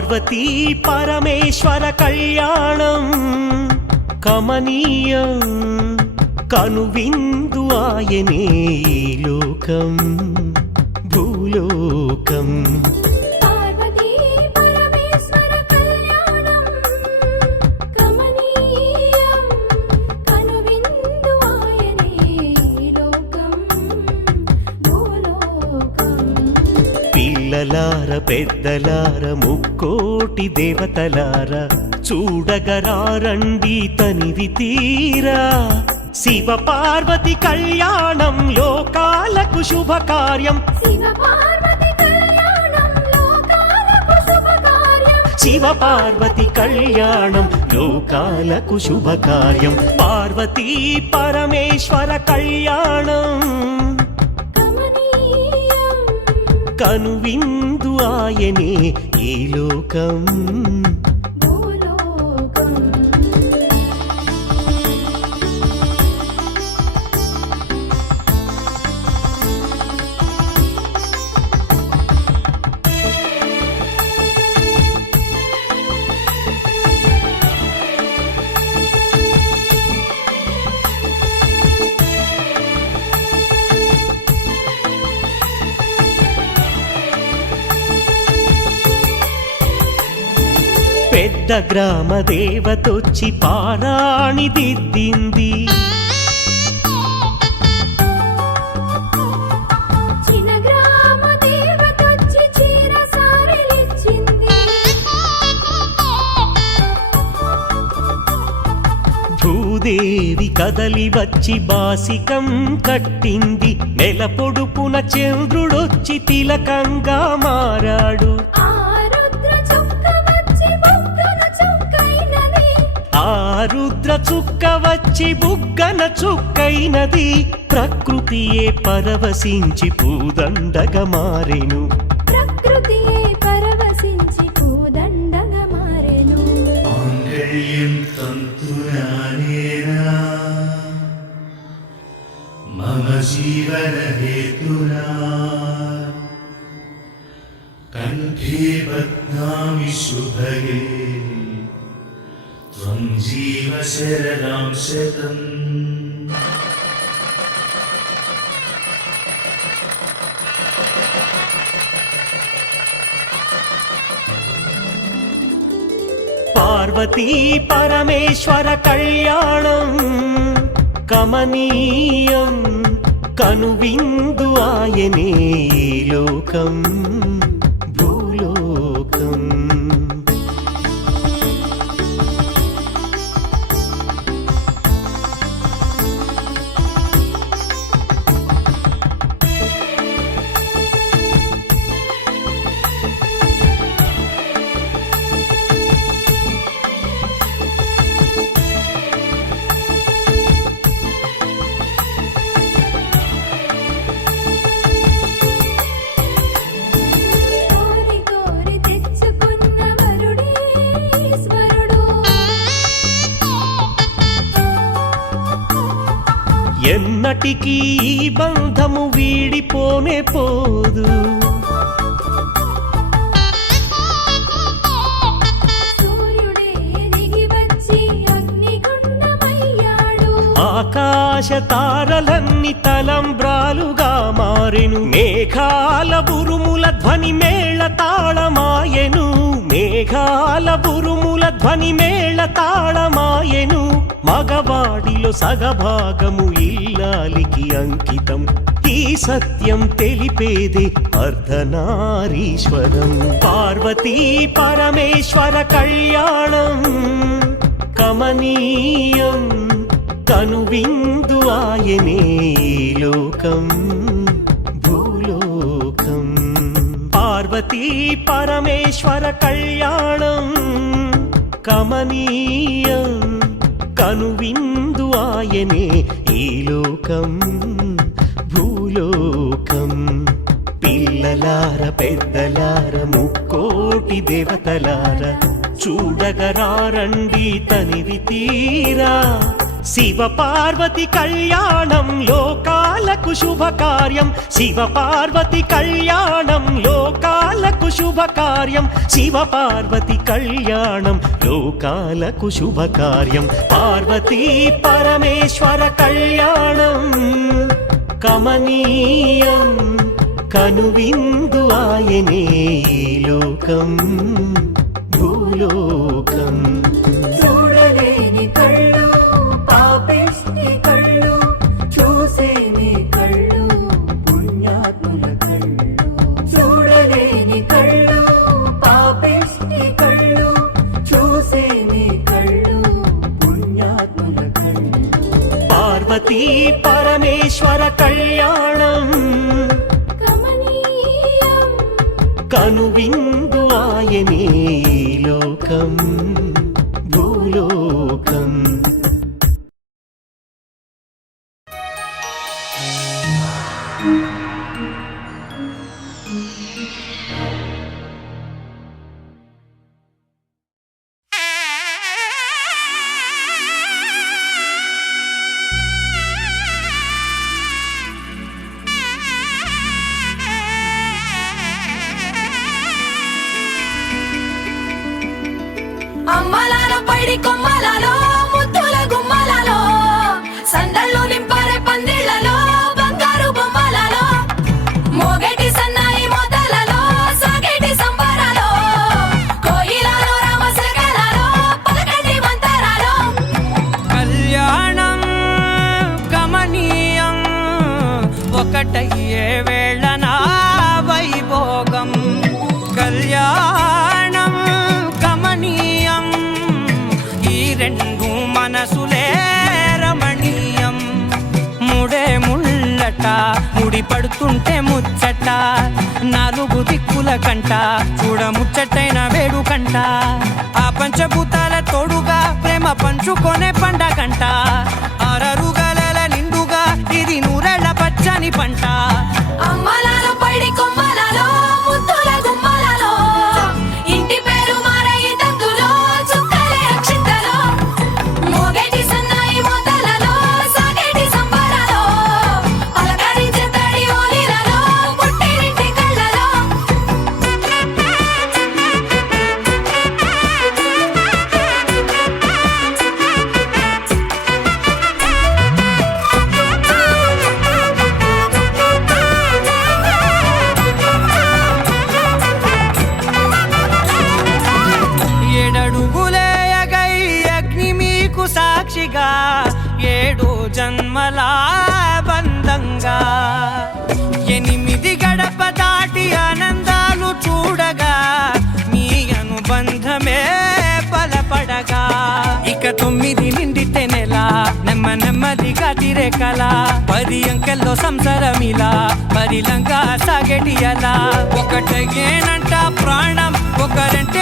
పార్వతీ పరమేశ్వర కళ్యాణం కమనీయం కనువిందు ఆయనే ఈ లోకం భూలోకం. పార్వతీ పరమేశ్వర కళ్యాణం కమనీయం కనువిందు ఆయనే ఈ లోకం భూలోకం. పిల్లలార పెద్దలార ముక్కోటి దేవతలార చూడగరారండి తనివి తీరా. శివ పార్వతి కళ్యాణం లోకాలకు శుభకార్యం. శివ పార్వతి కళ్యాణం లోకాలకు శుభకార్యం. శివ పార్వతి కళ్యాణం లోకాలకు శుభకార్యం. పార్వతీ పరమేశ్వర కళ్యాణం కమనీయం కనువిందు ఆయనే ఈ లోకం భూలోకం. పెద్ద గ్రామ దేవతొచ్చి పారాణి దిద్దింది. చిన్న గ్రామ దేవతొచ్చి చీర సారెలిచ్చింది. భూదేవి కదలి వచ్చి బాసికం కట్టింది. నెల పొడుపున చంద్రుడొచ్చి తిలకంగా మారాడు. ఆ రుద్ర చుక్క వచ్చి బుగ్గన చుక్కైనది. ప్రకృతియే పరవశించి పూదండగా మారెను. ప్రకృతియే పరవశించి పూదండగా మారెను. మాంగళ్యం తంతునానేనా మమ జీవన హేతునా కంఠే బధ్నామి శుభగే త్వం జీవ శరణాం శతం. పార్వతీ పరమేశ్వర కళ్యాణం కమనీయం కనువిందు ఆయనే ఈ లోకం భూలోకం. కోరి కోరి తెచ్చుకున్న వరుడే ఈశ్వరుడు. ఎన్నటికీ ఈ బంధము వీడిపోనే పోదు. సూర్యుడే దిగి వచ్చి అగ్నిగుండమయ్యాడు. ఆకాశ తారలన్నీ తలంబ్రాలుగా మారెను. మేఘాల బురుముల ధ్వని మేళ తాళమాయెను. మేఘాల బురుముల ధ్వని మేళ తాళమాయెను. మగవాడిలో సగభాగము ఇల్లాలికి అంకితం. ఈ సత్యం తెలిపేదే అర్ధనారీశ్వరం. పార్వతీ పరమేశ్వర కళ్యాణం కమనీయం కనువిందు ఆయనే ఈ లోకం భూలోకం. పార్వతీ పరమేశ్వర కళ్యాణం కమనీయం కనువిందు ఆయనే ఈ లోకం భూలోకం. పిల్లలార పెద్దలార ముక్కోటి దేవతలార చూడగరారండి తనివి తీరా. శివ పార్వతి కళ్యాణం లోకాలకు శుభకార్యం శివ పార్వతి కళ్యాణం లోకాలకు శుభకార్యం శివ పార్వతి కళ్యాణం లోకాలకు శుభకార్యం పార్వతీ పరమేశ్వర కళ్యాణం కమనీయం కనువిందు ఆయనే ఈ లోకం భూలోకం చూడలేని కళ్ళు పాపిష్టి కళ్ళు చూసేని కళ్ళు పుణ్యాత్ముల కళ్ళు చూడలేని కళ్ళు పాపిష్టి కళ్ళు చూసేని కళ్ళు పుణ్యాత్ముల కళ్ళు పార్వతీ పరమేశ్వర కళ్యాణం కమనీయం కనువిందు ఆయనే ఈ లోకం భూలోకం అమ్మలాల పైడి కొమ్మలలో ముద్దుల గుమ్మలలో సందళ్ళు నింపారే పందిళ్లలో బంగారు బొమ్మలలో మోగేటి సన్నాయి మొదలలో సాగేటి సంబరాలో కోయిలలో రామశకలలో పలకటి మంతరాలో కళ్యాణం గమనీయం ఒకటయ్యే వేళ నా వైభోగం కళ్యాణం గమనీయం ఈ రెండు మనసులే రమణీయం ముడే ముళ్ళట ముడి పడుతుంటే ముచ్చట నాలుగు దిక్కుల కంట చూడ ముచ్చటైన వేడుకంట ఆ పంచభూతాల తోడుగా ప్రేమ పంచుకొనే పండగంట అరరుగలల నిండుగా ఇది నూరెళ్ళ పచ్చని పంట అమ్మలాల పైడి కొమ్మలలో ముద్దుల గుమ్మలలో ఇంటి పేరు మారయి తందులో చుక్కలే అక్షింతలో మోగేటి సన్నాయి మొదలలో సాగేటి సంబరాలో పలకరించే తడి ఓలిలలో పుట్టినింటి కళ్ళలో ఏడడుగులేయగై అగ్ని మీకు సాక్షిగా ఏడు జన్మల బంధంగా 8 గడప దాటి ఆనందాలు చూడగా మీ అనుబంధమే బలపడగా ఇక 9 నిండితే నెల నెమ్మదిగా తిరేకల 10 అంకెల్లో సంసారమిలా పరిలంగా సాగేటి అలా ఒకటేనంట ప్రాణం ఒకరంటే